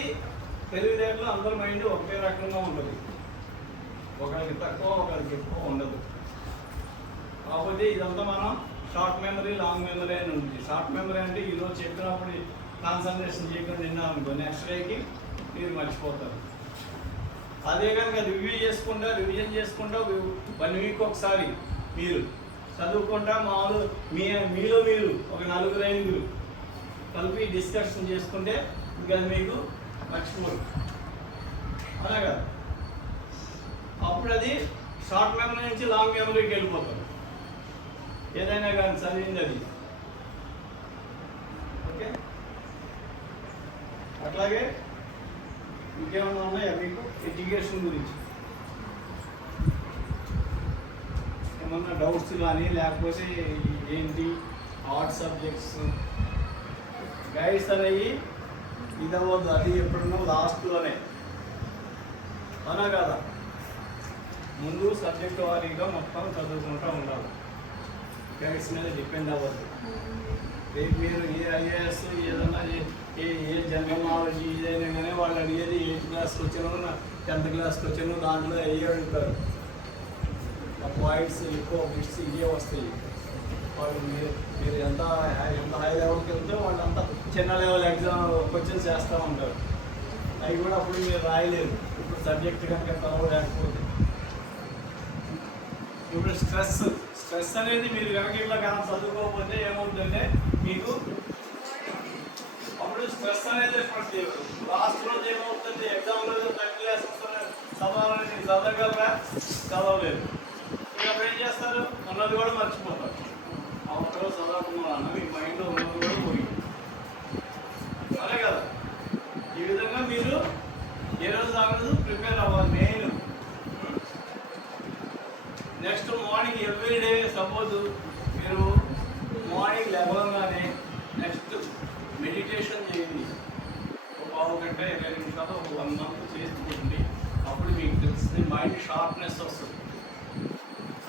తెలివితేటలు, అందరి మైండ్ ఒకే రకంగా ఉంటుంది. ఒకరికి తక్కువ, ఒకరికి ఎక్కువ ఉండదు. కాబట్టి ఇదంతా మనం షార్ట్ మెమరీ, లాంగ్ మెమరీ అని ఉంది. షార్ట్ మెమరీ అంటే ఈరోజు చెప్పినప్పుడు కాన్సన్ట్రేషన్ చేయకుండా విన్నారనుకో, నెక్స్ట్ డేకి మీరు మర్చిపోతారు. అదే కనుక రివిజన్ చేసుకుంటా 1 వీక్ ఒకసారి మీరు చదువుకుంటా, మామూలు మీలో మీరు ఒక 4-5 కలిపి డిస్కషన్ చేసుకుంటే ఇంకా మీకు మర్చిపోరు, అలాగా. అప్పుడు అది షార్ట్ మెమరీ నుంచి లాంగ్ మెమరీకి వెళ్ళిపోతారు, ఏదైనా కానీ చదివింది అది. ఓకే. అట్లాగే ఇంకేమన్నా ఉన్నాయా మీకు ఎడ్యుకేషన్ గురించి ఏమన్నా డౌట్స్ కానీ, లేకపోతే ఏంటి ఆర్ట్ సబ్జెక్ట్స్ గైడ్స్ అనేవి ఇదవ్వద్దు. అది ఎప్పుడున్నా లాస్ట్లోనే, అవునా కదా? ముందు సబ్జెక్ట్ వారీగా మొత్తం చదువుకుంటూ ఉండాలి. గైడ్స్ మీద డిపెండ్ అవ్వద్దు. రేపు మీరు ఏ IAS ఏదన్నా ఏ జనరల్ నాలెడ్జ్ ఏదైనా కానీ వాళ్ళు అడిగేది 8th క్లాస్కి వచ్చాను, 10th క్లాస్కి వచ్చాను, దాంట్లో అయ్యే అడుగుతారు. ఆ పాయింట్స్ ఎక్కువ బిట్స్ ఇవే వస్తాయి. వాళ్ళు మీరు ఎంత హై లెవెల్కి వెళ్తే వాళ్ళంతా చిన్న లెవెల్ ఎగ్జామ్ క్వశ్చన్స్ చేస్తూ ఉంటారు. అవి కూడా అప్పుడు మీరు రాయలేరు. ఇప్పుడు సబ్జెక్ట్ కనుక చదవలేకపోతే, ఇప్పుడు స్ట్రెస్ అనేది మీరు కనుక ఇట్లా కనుక చదువుకోకపోతే ఏమవుతుందంటే మీకు అప్పుడు స్ట్రెస్ అనేది లాస్ట్ రోజు ఏమవుతుంది, ఎగ్జామ్లో 30 క్లాస్ వస్తున్నారు, చదవగలరా? చదవలేదు. ఇంకా ఏం చేస్తారు? ఉన్నది కూడా మర్చిపోతారు. ఆ ఒక్కరోజు చదవకుండా మీ మైండ్లో ఉన్నది కూడా పోయి అదే కదా. ఈ విధంగా మీరు ఏ రోజు ఆగదు ప్రిపేర్ అవ్వాలి. Main next morning everyday suppose మీరు మార్నింగ్ లేవగానే నెక్స్ట్ మెడిటేషన్ చేయండి. ఒక పావు గంట 20 నిమిషాలు ఒక 1 మంత్ చేసుకోండి. అప్పుడు మీకు తెలుస్తుంది మైండ్ షార్ప్నెస్ వస్తుంది.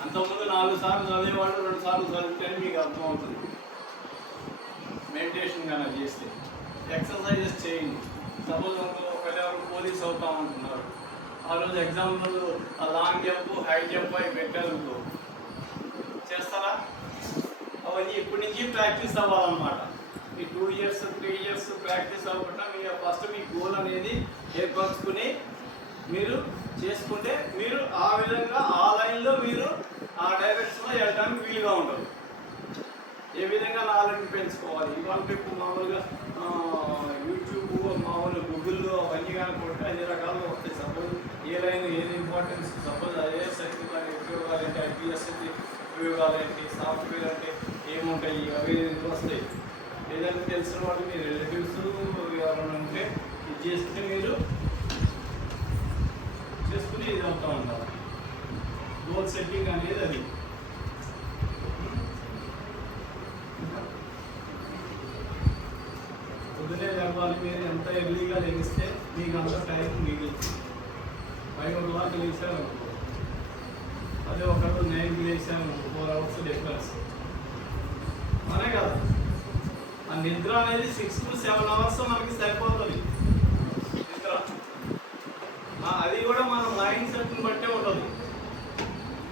అంతకుముందు 4 సార్లు చదివేవాళ్ళు 2 సార్లు చదివితేనే మీకు అర్థమవుతుంది. మెడిటేషన్ కన్నా చేస్తే ఎక్సర్సైజెస్ చేయండి. సపోజ్ ఒకవేళ పోలీస్ అవుతామంటున్నారు, ఆ రోజు ఎగ్జాంపుల్ ఆ లాంగ్ జంప్ హై జంప్ అవి పెట్టారు చేస్తారా? అవన్నీ ఇప్పటి నుంచి ప్రాక్టీస్ అవ్వాలన్నమాట. మీ 2 ఇయర్స్ 3 ఇయర్స్ ప్రాక్టీస్ అవ్వకుండా మీరు ఫస్ట్ మీ గోల్ అనేది ఏర్పరచుకుని మీరు చేసుకుంటే మీరు ఆ విధంగా ఆ లైన్లో మీరు ఆ డైరెక్షన్లో వెళ్ళడానికి వీలుగా ఉంటుంది. ఏ విధంగా నాలెడ్జ్ పెంచుకోవాలి ఇవాళ రేపు మామూలుగా యూట్యూబ్ మామూలు గూగుల్లో అవన్నీ కానీ కొట్టి అన్ని రకాలుగా వస్తాయి. సపోజ్ ఏ లైన్ ఏది ఇంపార్టెన్స్, సపోజ్ ఐఏఎస్ అయితే ఉపయోగాలు ఏంటి, ఐపీఎస్ అయితే ఉపయోగాలు ఏంటి, సాఫ్ట్వేర్ అంటే ఏముంటాయి అవి వస్తాయి. ఏదైనా తెలిసిన వాళ్ళు మీ రిలేటివ్స్ ఎవరైనా ఉంటే ఇది చేసుకుంటే మీరు చేసుకుని ఇది అవుతా ఉంటారు. గోల్ సెట్టింగ్ అనేది అది. పొద్దునే లేవాలి. మీరు ఎంత ఎర్లీగా లెగిస్తే మీకు అంత టైం మిగులుతుంది. 5 o'clock లేచాను అనుకో, అదే ఒకరు 9కి లేచాను 4 hours డిఫరెన్స్ అనే కదా. ఆ నిద్ర అనేది 6 to 7 hours మనకి సరిపోతుంది నిద్ర. అది కూడా మన మైండ్ సెట్ని బట్టే ఉంటుంది.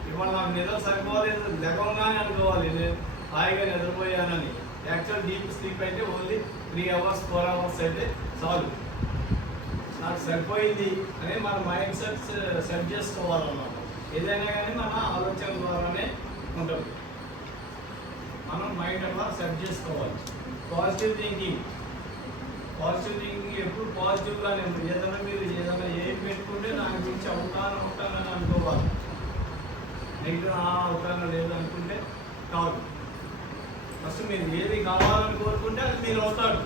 ఇప్పుడు నాకు నిద్ర సరిపోలేదు లెగవగానే అనుకోవాలి నేను హాయిగా నిద్రపోయానని. యాక్చువల్ డీప్ స్లీప్ అయితే ఓన్లీ 3 hours 4 hours అయితే చాలు, నాకు సరిపోయింది అని మన మైండ్ సెట్ చేసుకోవాలన్నమాట. ఏదైనా కానీ మన ఆలోచన ద్వారానే ఉంటుంది. మనం మైండ్ అలా సెట్ చేసుకోవాలి. పాజిటివ్ థింకింగ్ ఎప్పుడు పాజిటివ్గానే ఉంటుంది. ఏదైనా మీరు ఏదైనా ఏం పెట్టుకుంటే దాని గురించి అవుతానని అనుకోవాలి. నెగిటివ్ అవుతానో లేదు అనుకుంటే కాదు. ఫస్ట్ మీరు ఏది కావాలని కోరుకుంటే అది మీరు అవుతాడు.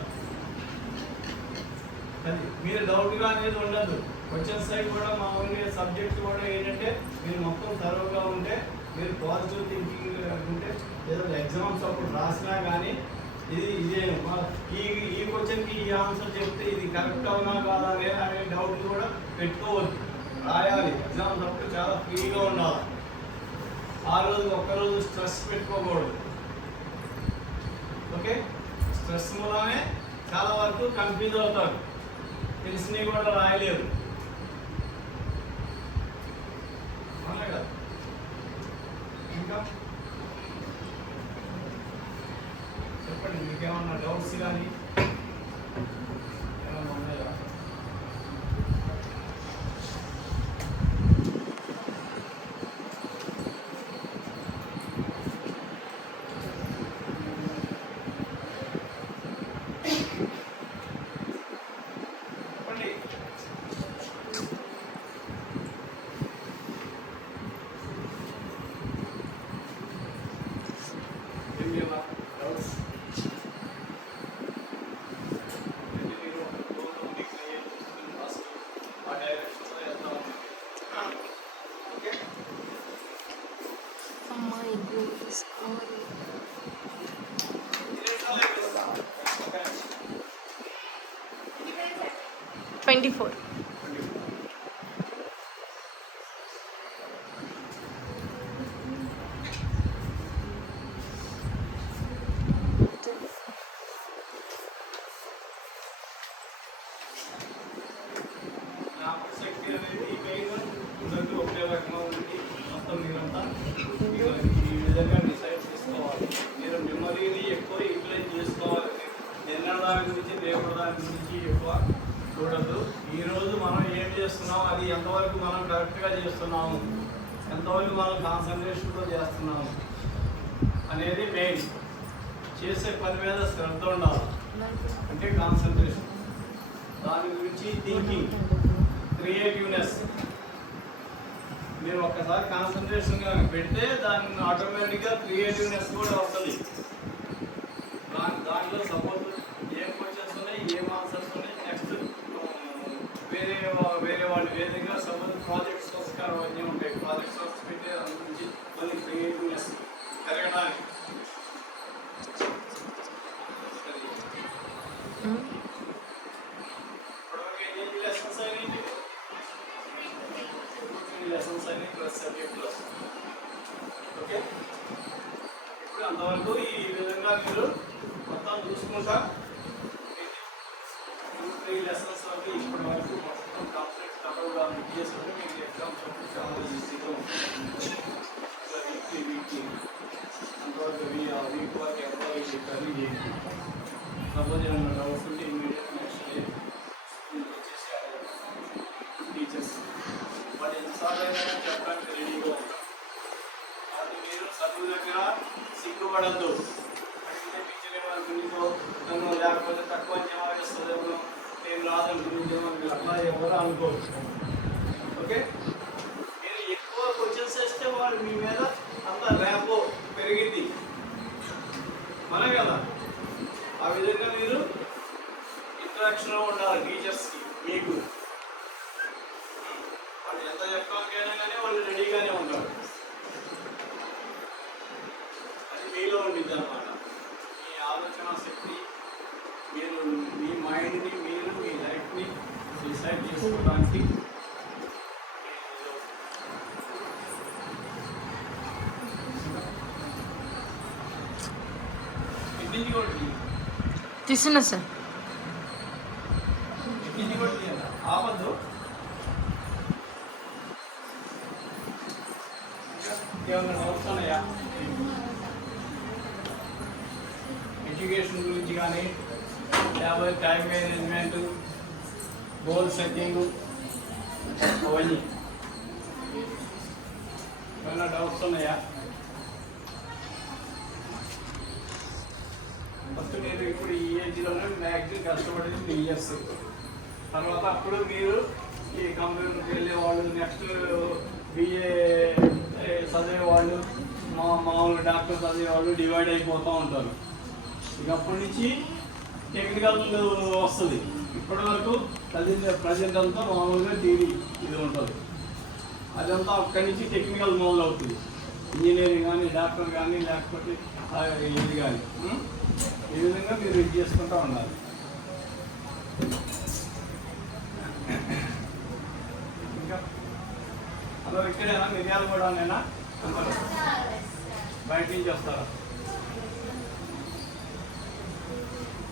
అది మీరు డౌట్గా అనేది ఉండదు. క్వశ్చన్ సైడ్ కూడా మామూలుగా సబ్జెక్ట్ కూడా ఏంటంటే మీరు మొత్తం తరువుగా ఉంటే మీరు పాజిటివ్ థింకింగ్ ఉంటే ఏదో ఎగ్జామ్స్ అప్పుడు రాసినా కానీ ఇదే ఈ క్వశ్చన్కి ఈ ఆన్సర్ చెప్తే ఇది కరెక్ట్ అవునా కాదా అనే డౌట్ కూడా పెట్టుకోవద్దు. రాయాలి. ఎగ్జామ్స్ అప్పుడు చాలా ఫ్రీగా ఉండాలి. ఆ రోజు ఒక్కరోజు స్ట్రెస్ పెట్టుకోకూడదు. ఓకే, స్ట్రెస్ మూలనే చాలా వరకు కన్ఫ్యూజ్ అవుతారు. తెలిసినవి కూడా రాయలేరు. అవునా కదా. ఇంకా చెప్పండి, మీకేమన్నా డౌట్స్ కానీ ఏమన్నా ఉన్నాయా? అమ్మాయి తీసుకోవాలి. $24. శక్తి అనేది అందరికీ ఒకే రకంగా ఉంది. మొత్తం మీరంతా ఈ విధంగా డిసైడ్ చేసుకోవాలి. మీరు మెమరీని ఎక్కువ యూటిలైజ్ చేసుకోవాలి. నిన్న దాని గురించి రేపు దాని గురించి ఎక్కువ చూడద్దు. ఈరోజు మనం ఏం చేస్తున్నాం, అది ఎంతవరకు మనం కరెక్ట్గా చేస్తున్నాము, ఎంతవరకు మనం కాన్సన్ట్రేషన్తో చేస్తున్నాము అనేది మెయిన్. చేసే పని మీద శ్రద్ధ ఉండాలి, అంటే కాన్సన్ట్రేషన్. దాని గురించి థింకింగ్, క్రియేటివ్నెస్, మీరు ఒక్కసారి కాన్సన్ట్రేషన్ పెడితే దాన్ని ఆటోమేటిక్గా క్రియేటివ్నెస్ కూడా వస్తుంది. దాంట్లో సపోజ్ ఏం క్వశ్చన్స్ ఉన్నాయి, ఏం ఆన్సర్స్ ఉన్నాయి, నెక్స్ట్ వేరే వాళ్ళు వేరేగా సపోజ్ ప్రాజెక్ట్స్ వస్తారు, అన్నీ ఉంటాయి. ప్రాజెక్ట్స్ వస్తే పెట్టే నుంచి మళ్ళీ క్రియేటివ్నెస్ పెరగడానికి. లెసన్స్ అని ప్లస్ సబ్జెక్ట్ ప్లస్. ఓకే, ఇప్పుడు అంతవరకు ఈ విధంగా మీరు మొత్తం చూసుకుంటా 3 లెసన్స్ వరకు ఇప్పటి వరకు మొత్తం కంప్లీట్ తప్పగా చేసుకుంటే మీకు ఎగ్జామ్స్ చాలా ఈజీగా ఉంటుంది. వీక్లీ అంతవరకు వీక్ వరకు ఎక్కడ కర్రీ చేయండి. సపోజ్ ఏమైనా డౌట్స్ ఉంటే ఇమీడియట్ నెక్స్ట్ డే వచ్చేసి టీచర్స్ వాళ్ళు ఎన్నిసార్లు అయినా చెప్పడానికి రెడీగా ఉంటారు. అది మీరు చదువు దగ్గర సిగ్గుపడద్దు. అడిగితే టీచర్ ఏమనుకుంటుందో నన్ను లేకపోతే తక్కువ అంచనా వేస్తుందేమో, నేను రాదనుకుంటుందేమో, మీరు అట్లా ఎవరు అనుకోవచ్చు. ఓకే, మీరు ఎక్కువ క్వశ్చన్స్ వేస్తే వాళ్ళు మీ మీద అంత ర్యాపో పెరిగింది మన కదా. ఆ విధంగా మీరు ఇంటరాక్షన్లో ఉండాలి టీచర్స్కి. మీకు వాళ్ళు ఎంత చెప్పడానికైనా కానీ వాళ్ళు రెడీగానే ఉంటారు. అది మీలో ఉండిద్ది అన్నమాట. మీ ఆలోచన శక్తి, మీరు మీ మైండ్ని మీరు మీ లైఫ్ని డిసైడ్ చేసుకోవడానికి ఇంటింటి కూడా తీస్తున్నా సార్. ఇంటింటి కూడా ఆపద్దు. ఏమైనా డౌట్స్ ఉన్నాయా? ఎడ్యుకేషన్ గురించి కానీ లేకపోతే టైం మేనేజ్మెంట్, గోల్ సెట్టింగ్, అవన్నీ ఏమైనా డౌట్స్ ఉన్నాయా? ఫస్ట్ మీరు ఇప్పుడు ఈ ఏజ్లోనే మ్యాక్సిమం కష్టపడేది 3 ఇయర్స్. తర్వాత అప్పుడు మీరు ఈ కంప్యూటర్కి వెళ్ళేవాళ్ళు, నెక్స్ట్ బిఏ చదివేవాళ్ళు, మామూలు డాక్టర్ చదివేవాళ్ళు డివైడ్ అయిపోతూ ఉంటారు. ఇక అప్పటి నుంచి టెక్నికల్ వస్తుంది. ఇప్పటి వరకు ప్రజెంట్ అంతా మామూలుగా థియరీ ఇది ఉంటుంది. అదంతా అక్కడి నుంచి టెక్నికల్ మొదలవుతుంది. ఇంజనీరింగ్ కానీ, డాక్టర్ కానీ, లేకపోతే ఇది కానీ. ఈ విధంగా మీరు ఇది చేసుకుంటూ ఉండాలి. ఇంకా అలా ఇక్కడేనా మిర్యాలు కూడా నేనా అందరూ బయట నుంచి వస్తారా?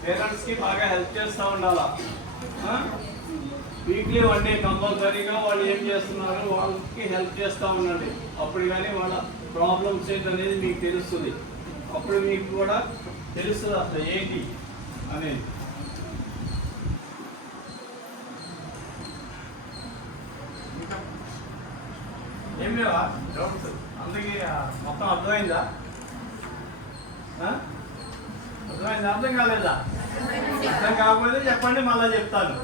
పేరెంట్స్కి బాగా హెల్ప్ చేస్తూ ఉండాలా. వీక్లీ 1 డే కంపల్సరీగా వాళ్ళు ఏం చేస్తున్నారు వాళ్ళకి హెల్ప్ చేస్తూ ఉండండి. అప్పుడు కానీ వాళ్ళ ప్రాబ్లమ్స్ ఏంటనేది మీకు తెలుస్తుంది. అప్పుడు మీకు కూడా తెలుస్తుంది అసలు ఏంటి అనేది. ఏం లేవా డౌట్స్? అందుకే మొత్తం అర్థమైందా? అర్థమైందా? అర్థం కాలేదా? అర్థం కాకపోతే చెప్పండి, మళ్ళీ చెప్తాను.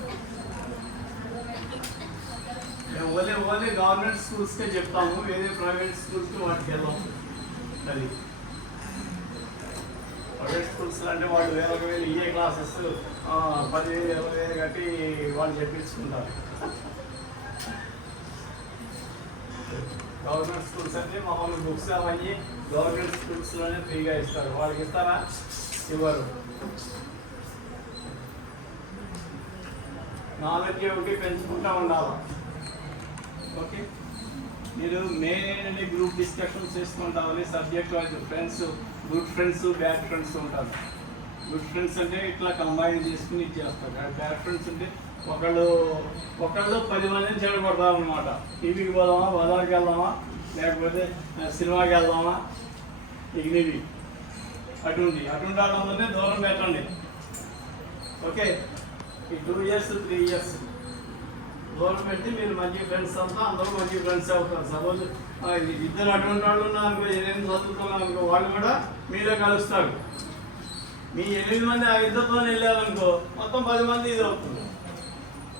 మేము ఓన్లీ గవర్నమెంట్ స్కూల్స్కే చెప్తాము, వేరే ప్రైవేట్ స్కూల్స్కి వాటికి వెళ్ళాము. అది ప్రైవేట్ స్కూల్స్ అంటే వాళ్ళు వేరే ఇఏ క్లాసెస్ 10,000 20,000 కట్టి వాళ్ళు చెప్పించుకుంటారు. గవర్నమెంట్ స్కూల్స్ అంటే మామూలు బుక్స్ అవన్నీ గవర్నమెంట్ స్కూల్స్లోనే ఫ్రీగా ఇస్తారు. వాళ్ళకి ఇస్తారా? ఇవ్వరు. నాలెడ్జ్ ఒకటి పెంచుకుంటూ ఉండాలి. ఓకే, మీరు మెయిన్ ఏంటంటే గ్రూప్ డిస్కషన్స్ చేసుకుంటామని subject wise. Friends, good friends, bad friends ఉంటారు. గుడ్ ఫ్రెండ్స్ అంటే ఇట్లా కంబైన్ చేసుకుని ఇచ్చేస్తారు. బ్యాడ్ ఫ్రెండ్స్ అంటే ఒకళ్ళు 10 మందిని చెడగొడతాం అనమాట. టీవీకి పోదామా, బజార్కి వెళ్దామా, లేకపోతే సినిమాకి వెళ్దామా, ఇవి అటువంటి వాళ్ళందరినీ దూరం పెట్టండి. ఓకే, ఈ 2 years 3 years దూరం పెట్టి మీరు మంచి ఫ్రెండ్స్ అంతా అందరూ మంచి ఫ్రెండ్స్ అవుతారు. సపోజ్ ఇద్దరు అటువంటి వాళ్ళు ఉన్నారనుకో, 8 చదువుతున్నాను అనుకో, వాళ్ళు కూడా మీలో కలుస్తారు. మీ 8 మంది ఆ ఇద్దరితో వెళ్ళారనుకో, మొత్తం 10 మంది ఇది అవుతుంది.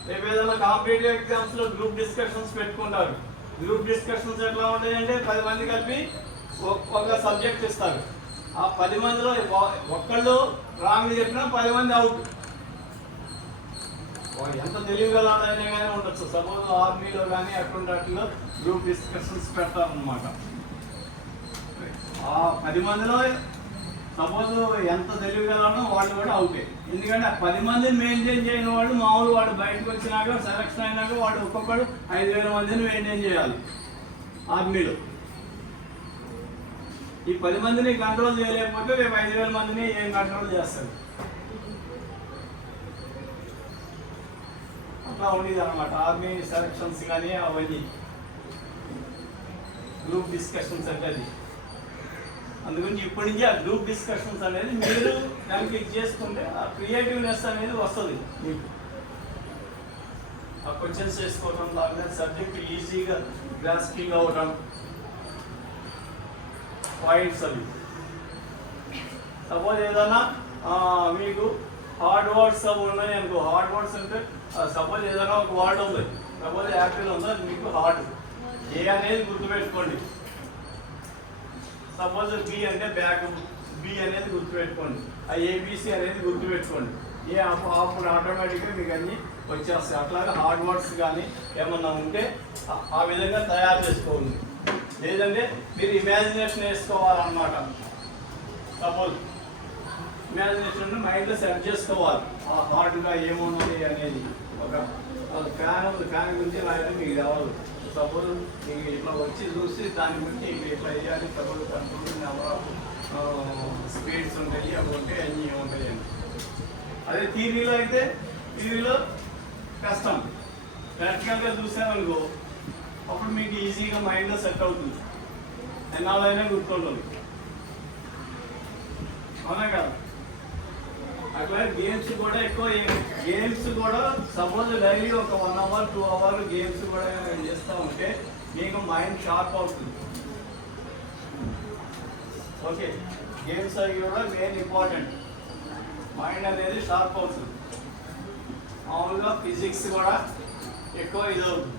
రేపు ఏదైనా కాంపిటేటివ్ ఎగ్జామ్స్లో గ్రూప్ డిస్కషన్స్ పెట్టుకుంటారు. గ్రూప్ డిస్కషన్స్ ఎట్లా ఉంటాయంటే 10 మంది కలిపి ఒక సబ్జెక్ట్ ఇస్తారు. ఆ 10 మందిలో ఒక్కళ్ళు రాంగ్ చెప్పినా 10 మంది అవుట్. ఎంత తెలియగలనే కానీ ఉండొచ్చు. సపోజ్ ఆర్మీలో కానీ అటువంటి వాటిలో గ్రూప్ డిస్కషన్స్ పెడతారనమాట. ఆ 10 మందిలో సపోజ్ ఎంత తెలియగలనో వాళ్ళు కూడా అవుతాయి. ఎందుకంటే ఆ 10 మందిని మెయింటైన్ చేయని వాళ్ళు మామూలు వాడు బయటకు వచ్చినాక సెలక్షన్ అయినాక వాడు ఒక్కొక్కడు 5,000 మందిని మెయింటైన్ చేయాలి ఆర్మీలో. ఈ 10 మందిని కంట్రోల్ చేయలేకపోతే రేపు 5,000 మందిని ఏం కంట్రోల్ చేస్తారు? అట్లా ఉండేది అనమాట ఆర్మీ సెలక్షన్స్ కానీ అవన్నీ గ్రూప్ డిస్కషన్స్ అంటే అది. అందుగురించి ఇప్పటి నుంచి ఆ గ్రూప్ డిస్కషన్స్ అనేది మీరు దానికి చేసుకుంటే ఆ క్రియేటివ్నెస్ అనేది వస్తుంది మీకు. ఆ క్వశ్చన్స్ చేసుకోవడం, దాని సబ్జెక్ట్ ఈజీగా గ్రాస్పింగ్ అవ్వడం, పాయింట్స్ అవి. సపోజ్ ఏదైనా మీకు హార్డ్ వర్డ్స్ అవి ఉన్నాయి అనుకో. హార్డ్ వర్డ్స్ అంటే సపోజ్ ఏదైనా ఒక వర్డ్ ఉంది, సపోజ్ యాపిల్ ఉందో అది మీకు హార్డ్. ఏ అనేది గుర్తుపెట్టుకోండి. సపోజ్ బి అంటే బ్యాగ్, బి అనేది గుర్తుపెట్టుకోండి. ఆ ఏబిసి అనేది గుర్తుపెట్టుకోండి. అప్పుడు ఆటోమేటిక్గా మీకు అన్నీ వచ్చేస్తాయి. అట్లాగే హార్డ్ వర్డ్స్ కానీ ఏమన్నా ఉంటే ఆ విధంగా తయారు చేసుకోండి. లేదంటే మీరు ఇమాజినేషన్ వేసుకోవాలన్నమాట. సపోజ్ ఇమాజినేషన్ మైండ్లో సెట్ చేసుకోవాలి. ఆ హార్డ్గా ఏమున్నది అనేది. ఒక ఫ్యాన్ ఉంది, ఫ్యాన్ గురించి రాయడం మీకు కావాలి. సపోజ్ మీకు ఇట్లా వచ్చి చూసి దాని గురించి ఇట్లా వేయాలి. సపోజ్ కంట్రోల్ నెంబర్ స్పీడ్స్ ఉంటాయి, అవి ఉంటాయి, అన్నీ ఉంటాయి అని. అదే థియరీలో అయితే థియరీలో కష్టం. ప్రాక్టికల్గా చూసామనుకో అప్పుడు మీకు ఈజీగా మైండ్లో సెట్ అవుతుంది. ఎన్నాళ్ళైనా గుర్తుంటుంది. అవునా కదా? అట్లా గేమ్స్ కూడా ఎక్కువ గేమ్స్ కూడా సపోజ్ డైలీ ఒక 1 అవర్ 2 అవర్ గేమ్స్ కూడా చేస్తూ ఉంటే మీకు మైండ్ షార్ప్ అవుతుంది. ఓకే, గేమ్స్ అవి కూడా మెయిన్ ఇంపార్టెంట్. మైండ్ అనేది షార్ప్ అవుతుంది. మామూలుగా ఫిజిక్స్ కూడా ఎక్కువ ఇది అవుతుంది.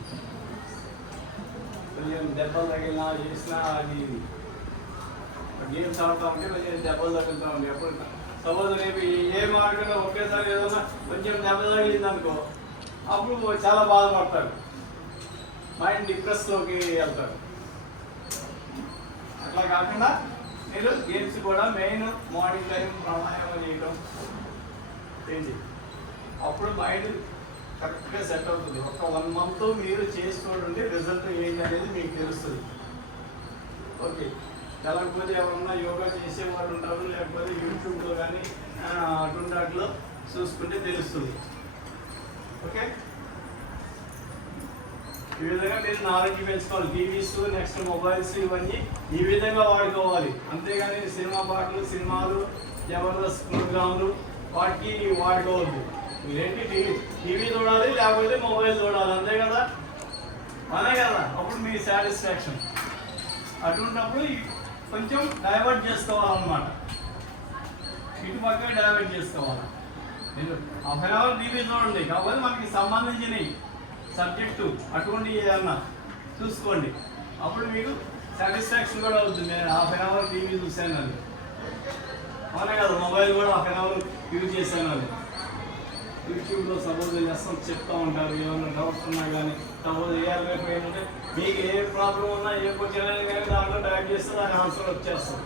కొంచెం దెబ్బలు తగిలినా చేసినా అది గేమ్స్ ఆడుతూ ఉంటే కొంచెం దెబ్బలు తగులుతూ ఉంటాయి. ఎప్పుడు సపోజ్ రేపు ఏం ఆడకుండా ఒకేసారి ఏదైనా కొంచెం దెబ్బ తగిలింది అనుకో అప్పుడు చాలా బాధపడతారు. మైండ్ డిప్రెస్లోకి వెళ్తారు. అట్లా కాకుండా మీరు గేమ్స్ కూడా మెయిన్ మార్నింగ్ టైం ప్రాణాయామం చేయడం ఏంటి, అప్పుడు మైండ్ కరెక్ట్గా సెట్ అవుతుంది. ఒక 1 మంత్ మీరు చేసి చూడండి, రిజల్ట్ ఏంటి అనేది మీకు తెలుస్తుంది. ఓకే, లేకపోతే ఎవరన్నా యోగా చేసేవాళ్ళు ఉంటారు, లేకపోతే యూట్యూబ్లో కానీ అటువంటి వాటిలో చూసుకుంటే తెలుస్తుంది. ఓకే, ఈ విధంగా మీరు నాలెడ్జ్ పెంచుకోవాలి. టీవీస్, నెక్స్ట్ మొబైల్స్ ఇవన్నీ ఈ విధంగా వాడుకోవాలి. అంతేగాని సినిమా పాటలు, సినిమాలు, జబర్దస్త్ ప్రోగ్రాంలు వాటికి వాడుకోవద్దు. మీరేంటి టీవీ చూడాలి, లేకపోతే మొబైల్ చూడాలి, అంతే కదా? అదే కదా, అప్పుడు మీ సాటిస్ఫాక్షన్. అటువంటిప్పుడు కొంచెం డైవర్ట్ చేసుకోవాలన్నమాట. ఇటు పక్కన డైవర్ట్ చేసుకోవాలి. మీరు 1/2 అవర్ టీవీ చూడండి, కాకపోతే మనకి సంబంధించినవి సబ్జెక్టు అటువంటి ఏదన్నా చూసుకోండి. అప్పుడు మీకు సాటిస్ఫాక్షన్ కూడా అవుతుంది. నేను 1/2 అవర్ టీవీ చూశాను అది. అవునే కదా, మొబైల్ కూడా 1/2 అవర్ యూజ్ చేశాను అది. యూట్యూబ్లో సపోజ్ లెసన్స్ చెప్తూ ఉంటారు. ఏమైనా డౌట్స్ ఉన్నా కానీ సపోజ్ వేయాలైపోయిందంటే మీకు ఏ ప్రాబ్లం ఉన్నా ఏ క్వశ్చన్ అయినా కానీ దాంట్లో టైప్ చేస్తే దాని ఆన్సర్ వచ్చేస్తుంది.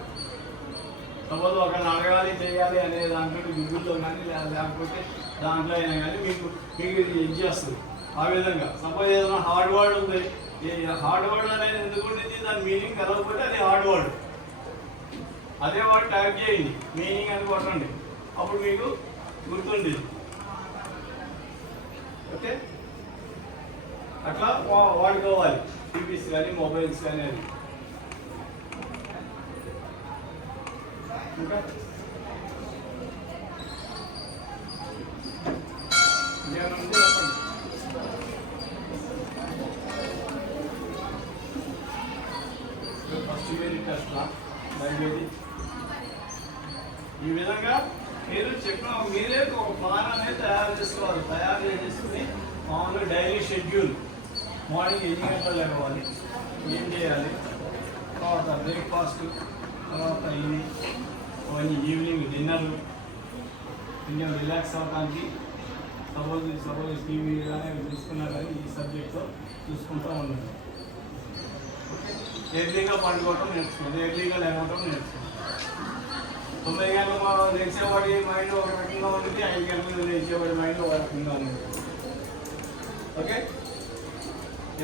సపోజ్ ఒకరిని అడగాలి చేయాలి అనే దాంట్లో గూగుల్లో కానీ లేకపోతే దాంట్లో అయినా కానీ మీకు ఇది చేస్తుంది. ఆ విధంగా సపోజ్ ఏదైనా హార్డ్ వర్డ్ ఉంది, హార్డ్ వర్డ్ అనేది ఎందుకు ఉంటుంది, దాని మీనింగ్ కలవకపోతే అది హార్డ్ వర్డ్. అదే వర్డ్ టైప్ చేయండి, మీనింగ్ అని కొట్టండి, అప్పుడు మీకు గుర్తుంది. ఓకే, అట్లా వాడుకోవాలి టీవీస్ కానీ మొబైల్స్ కానీ. అది ఇంకా చెప్పండి. ఫస్ట్ యూనిట్ టెస్ట్ బయలుదేరి ఈ విధంగా మీరు చెప్పిన మీరే ఒక ప్లాన్ అనేది తయారు చేసుకోవాలి. తయారు చేసుకుని మామూలుగా డైలీ షెడ్యూల్ మార్నింగ్ ఎన్ని గంటలు లేవాలి, ఏం చేయాలి, తర్వాత బ్రేక్ఫాస్ట్, తర్వాత అవన్నీ ఈవినింగ్ డిన్నర్, కొంచెం రిలాక్స్ అవ్వడానికి సపోజ్ టీవీ కానీ చూసుకున్నా కానీ ఈ సబ్జెక్ట్తో చూసుకుంటూ ఉండండి. ఎర్లీగా పండుకోవటం నేర్చుకోండి, ఎర్లీగా లేవటం నేర్చుకోండి. 9 గంటలకు లేచేవాడి మైండ్ ఒక రకంగా ఉంటుంది, 5 గంటలకు లేచేవాడి మైండ్ ఒక రకంగా ఉంటుంది. ఓకే,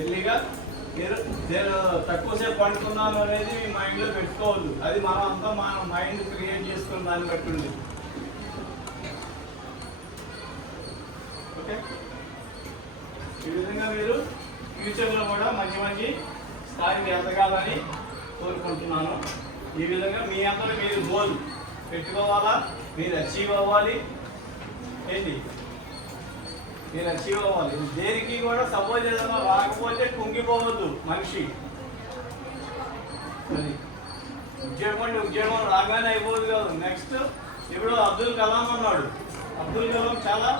ఎర్లీగా మీరు నేను తక్కువసేపు పండుకున్నాను అనేది మీ మైండ్లో పెట్టుకోవద్దు. అది మనం అంతా మన మైండ్ క్రియేట్ చేసుకున్న దాన్ని బట్టి ఉంది. ఓకే, ఈ విధంగా మీరు ఫ్యూచర్లో కూడా మంచి మంచి స్థాయికి ఎదగాలని కోరుకుంటున్నాను. ఈ విధంగా మీ అందరూ మీరు గోల్ పెట్టుకోవాలా, మీరు అచీవ్ అవ్వాలి. ఏంటి, మీరు అచీవ్ అవ్వాలి. దేనికి కూడా సపోజ్ ఏదైనా రాకపోతే కుంగిపోవద్దు మనిషి. అది ఉద్యోగం రాగానే అయిపోదు కాదు. నెక్స్ట్ ఇప్పుడు అబ్దుల్ కలాం అన్నాడు. అబ్దుల్ కలాం చాలా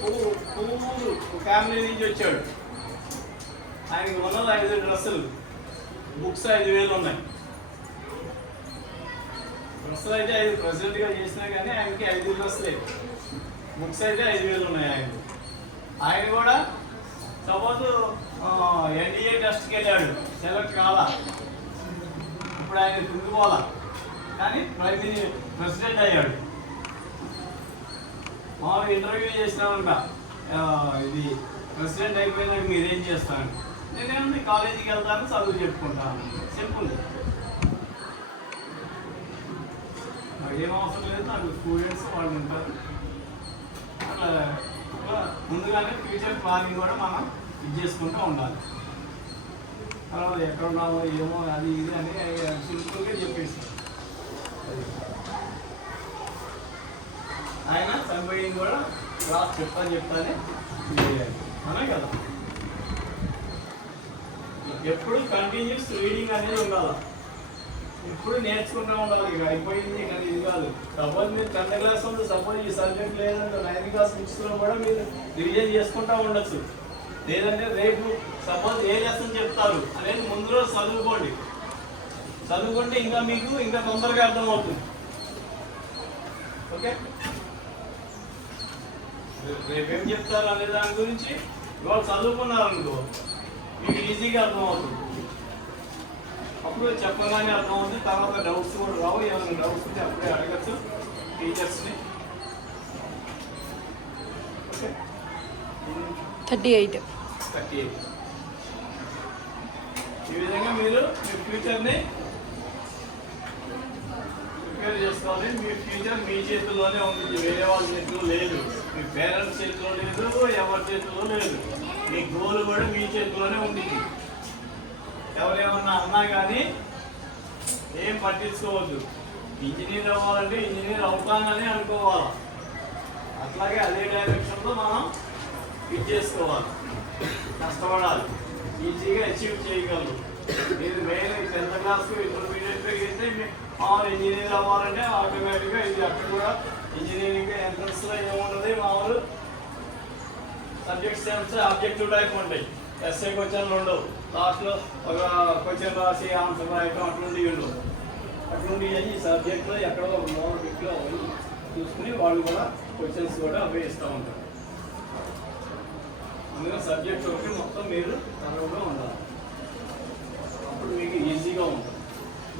పూర్ ఫ్యామిలీ నుంచి వచ్చాడు. ఆయనకి ఉన్నది 5 డ్రెస్సులు, బుక్స్ 5,000 ఉన్నాయి. డ్రెస్సులు అయితే 5 ప్రెసిడెంట్గా చేసినా కానీ ఆయనకి 5 డ్రెస్సులే, బుక్స్ అయితే 5,000 ఉన్నాయి. ఆయన కూడా సపోజ్ ఎన్డీఏ టెస్ట్కి వెళ్ళాడు, సెలెక్ట్ కాలా. ఇప్పుడు ఆయన కుంగిపోవాలా, కానీ ప్రెసిడెంట్ అయ్యాడు. మామూలుగా ఇంటర్వ్యూ చేసినామనుక, ఇది ప్రెసిడెంట్ అయిపోయినాక మీరేం చేస్తాను, నేనేమన్నా కాలేజీకి వెళ్తాను, చదువు చెప్పుకుంటాను. సింపుల్. నాకు ఏం అవసరం లేదు, నాకు స్టూడెంట్స్ వాళ్ళు ఉంటారు. అట్లా ముందుగానే ఫ్యూచర్ ప్లానింగ్ కూడా మనం ఇది చేసుకుంటూ ఉండాలి. తర్వాత ఎక్కడ ఉన్నామో ఏమో అది ఇది అని సింపుల్గా చెప్పేసి ఆయన చనిపోయింది కూడా క్లాస్ చెప్తానే అనే కదా. ఎప్పుడు కంటిన్యూస్ రీడింగ్ అనేది ఉండాలి, ఇప్పుడు నేర్చుకుంటూ ఉండాలి. ఇక అయిపోయింది కానీ ఇది కాదు. సపోజ్ మీరు 10th క్లాస్ ఉంది, సపోజ్ ఈ సబ్జెక్ట్ లేదంటే 9th క్లాస్ 6th కూడా మీరు రివిజన్ చేసుకుంటూ ఉండొచ్చు. లేదంటే రేపు సపోజ్ ఏ లెసన్ చెప్తారు అనేది ముందు రోజు చదువుకుంటే ఇంకా మీకు ఇంకా తొందరగా అర్థమవుతుంది. ఓకే, రేపేం చెప్తారు అనే దాని గురించి ఇవాళ చదువుకున్నారనుకో మీకు ఈజీగా అర్థమవుతుంది. అప్పుడు చెప్పగానే అర్థమవుతుంది. తర్వాత డౌట్స్ కూడా రావు. ఏమైనా డౌట్స్ ఉంటే అప్పుడే అడగచ్చు టీచర్స్ని. ఓకే, 38. ఈ విధంగా మీరు మీ ఫ్యూచర్ని ప్రిపేర్ చేసుకోవాలి. మీ ఫ్యూచర్ మీ చేతుల్లోనే ఉంది, వేరే వాళ్ళ చేతిలో లేదు. మీ పేరెంట్స్ చేతిలో లేదు, ఎవరి చేతిలో లేదు. మీ గోల్ కూడా మీ చేతిలోనే ఉంది. ఎవరేమన్నా అన్నా కానీ ఏం పట్టించుకోవద్దు. ఇంజనీర్ అవ్వాలంటే ఇంజనీర్ అవుతానని అనుకోవాలి. అట్లాగే అదే డైరెక్షన్లో మనం ఇది చేసుకోవాలి, కష్టపడాలి, ఈజీగా అచీవ్ చేయగలరు. మీరు మెయిన్ 10th క్లాస్ ఇంటర్మీడియట్గా అయితే ఇంజనీర్ అవ్వాలంటే ఆటోమేటిక్గా ఇది అక్కడ కూడా ఇంజనీరింగ్ ఎంట్రన్స్లో ఏముంటుంది, మామూలు సబ్జెక్ట్స్ ఏమంటే ఆబ్జెక్టివ్ టైప్ ఉంటాయి. ఎస్ఏ క్వశ్చన్లు ఉండవు, లాస్ట్లో ఒక క్వశ్చన్ రాసి ఆన్సర్ రాయటం అట్లుండి ఉండవు. అట్లుండి ఈ సబ్జెక్ట్లో ఎక్కడో ఒక మోడల్ బిట్లో చూసుకుని వాళ్ళు కూడా క్వశ్చన్స్ కూడా అవే ఇస్తూ ఉంటారు. అందుకని సబ్జెక్ట్ ఒకటి మొత్తం మీరు తరవుగా ఉండాలి. అప్పుడు మీకు ఈజీగా ఉంటుంది.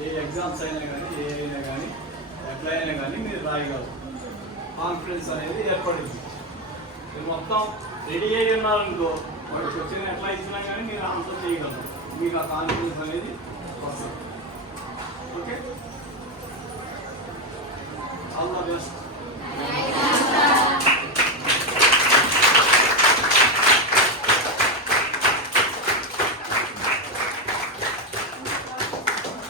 ఏ ఎగ్జామ్స్ అయినా కానీ ఏ అయినా కానీ ఎట్లయినా కానీ మీరు రాయగలరు. కాన్ఫిడెన్స్ అనేది ఏర్పడింది. మీరు మొత్తం రెడీ అయ్యి ఉన్నారనుకో, వాడు క్వశ్చన్ ఎట్లా ఇచ్చినా కానీ మీరు ఆన్సర్ చేయగలరు. మీకు ఆ కాన్ఫిడెన్స్ అనేది వస్తుంది. Okay, all the best.